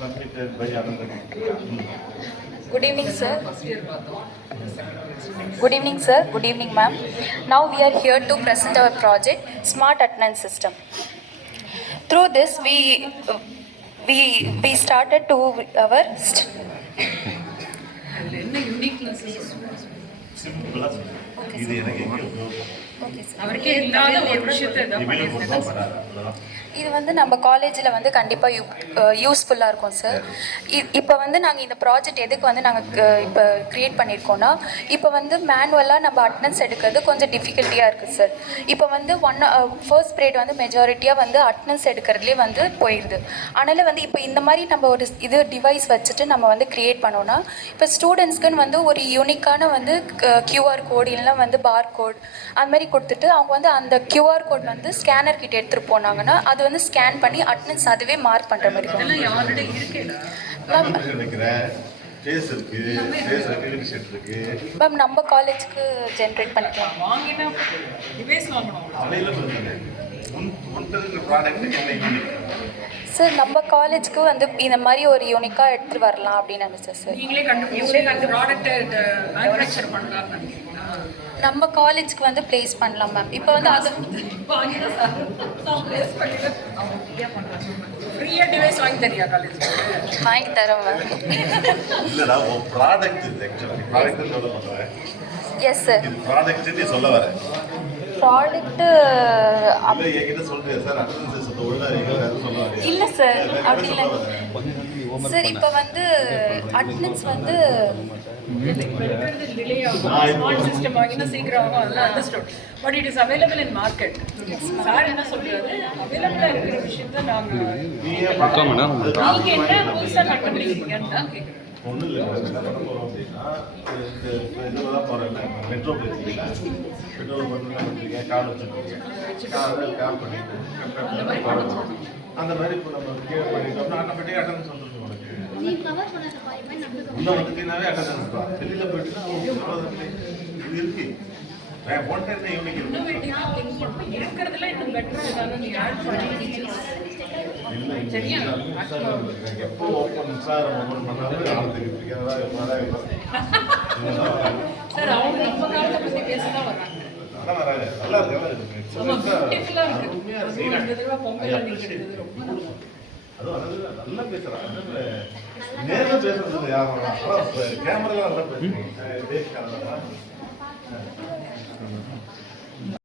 submitted by another. Good evening, sir. Good evening, sir. Good evening, ma'am. Now we are here to present our project, Smart Attendance System. Through this, we started to our Simple. இது எனக்கு எங்க okay sir. அவருக்கே இல்லாத ஒரு விஷயத்தை தான் பண்ணியிருக்காங்க. இது வந்து நம்ம காலேஜில் வந்து கண்டிப்பாக யூஸ்ஃபுல்லாக இருக்கும் சார். இப்போ வந்து நாங்கள் இந்த ப்ராஜெக்ட் எதுக்கு வந்து நாங்கள் இப்போ க்ரியேட் பண்ணியிருக்கோன்னா, இப்போ வந்து மேனுவலாக நம்ம அட்டனன்ஸ் எடுக்கிறது கொஞ்சம் டிஃபிகல்ட்டியாக இருக்குது சார். இப்போ வந்து ஃபர்ஸ்ட் பீரியட் வந்து மெஜாரிட்டியாக வந்து அட்டனன்ஸ் எடுக்கிறதுலே வந்து போயிடுது. அதனால் வந்து இப்போ இந்த மாதிரி நம்ம ஒரு இது டிவைஸ் வச்சுட்டு நம்ம வந்து க்ரியேட் பண்ணோன்னா, இப்போ ஸ்டூடெண்ட்ஸ்க்குன்னு வந்து ஒரு யூனிக்கான வந்து கியூஆர் கோடு இல்லைனா வந்து பார் கோட் அது மாதிரி கொடுத்துட்டு அவங்க வந்து அந்த கியூஆர் கோட் வந்து ஸ்கேனர் கிட்ட எடுத்துகிட்டு போனாங்கன்னா அது வந்து ஸ்கேன் பண்ணி அட்டனன்ஸ் அதுவே மார்க் பண்ணுற மாதிரி மேம் நம்ம காலேஜுக்கு ஜென்ரேட் பண்ணிக்கலாம். சார் நம்ம காலேஜுக்கு வந்து இந்த மாதிரி ஒரு யூனிக்காக எடுத்துகிட்டு வரலாம் அப்படின்னு நினச்சேன் சார். நம்ம காலேஜுக்கு வந்து ப்ளேஸ் பண்ணலாம் மேம். இப்போ வந்து அது ஃப்ரீயா டிவைஸ் வாங்கி தரியா காலேஜ் வாங்கி தரோம் மேம். இல்லடா ஒரு ப்ராடக்ட் இது ஆக்சுவலி ப்ராடக்ட் சொல்ல மாட்டேன். Yes sir. இது ப்ராடக்ட் நீ சொல்ல வர ப்ராடக்ட் இல்ல என்கிட்ட சொல்றியா சார் அட்டெண்டன்ஸ் சிஸ்டத்தை உள்ள எங்க சொல்ல வரீங்க? இல்லை சார் அப்படி இல்லை சார். இப்போ வந்து அட்டெண்டன்ஸ் வந்து டிலே ஆகும். ஸ்மார்ட் சிஸ்டம் வாங்கினா சீக்கிரம் ஆகும். அதெல்லாம் understood. But it is available in market. Sir என்ன சொல்றாரு, அவைலபிளா இருக்கிற விஷயத்தை நாங்க நீங்க என்ன புதுசா கண்டுபிடிக்கிறீங்கன்னு தான் கேட்குறேன். ஒன்றும் இல்லை என்ன பண்ண போகிறோம் அப்படின்னா இதில் தான் போகிறேன் மெட்ரோ போயிருக்கீங்களா? மெட்ரோவில் பண்ணி பண்ணிருக்கீங்க கார்டு வச்சுருக்கீங்க கார்டு ஸ்கேன் பண்ணிட்டு அந்த மாதிரி இப்போ நம்ம கீழே பண்ணிட்டோம்னா ஆட்டோமேட்டிக்காக அட்டெண்டன்ஸ் வந்துருக்கும் உனக்கு. இன்னும் வந்துட்டீங்கன்னாவே அட்டெண்டன்ஸ் தான். வெளியில் போயிட்டுன்னா இது இருக்கு ஒன் டைம் யூனிக் இருக்கு. இருக்கிறதுல இன்னும் பெட்டரா ஏதாவது நீங்க ஆட் பண்ணி சரியா எப்போ ஓப்பன் சார் ஓப்பன் பண்ணாலும் ஆளுக்கு பிடிக்காதா சார் அவங்க நம்ம காலத்தை பத்தி பேசதான் வராங்க. நல்லா வராங்க. நல்லா இருக்கு நல்லா இருக்கு. அதுவும் நல்லா பேசுறாங்க. நேர்ல பேசுறது யாரும் கேமரா நல்லா பேசுறீங்க.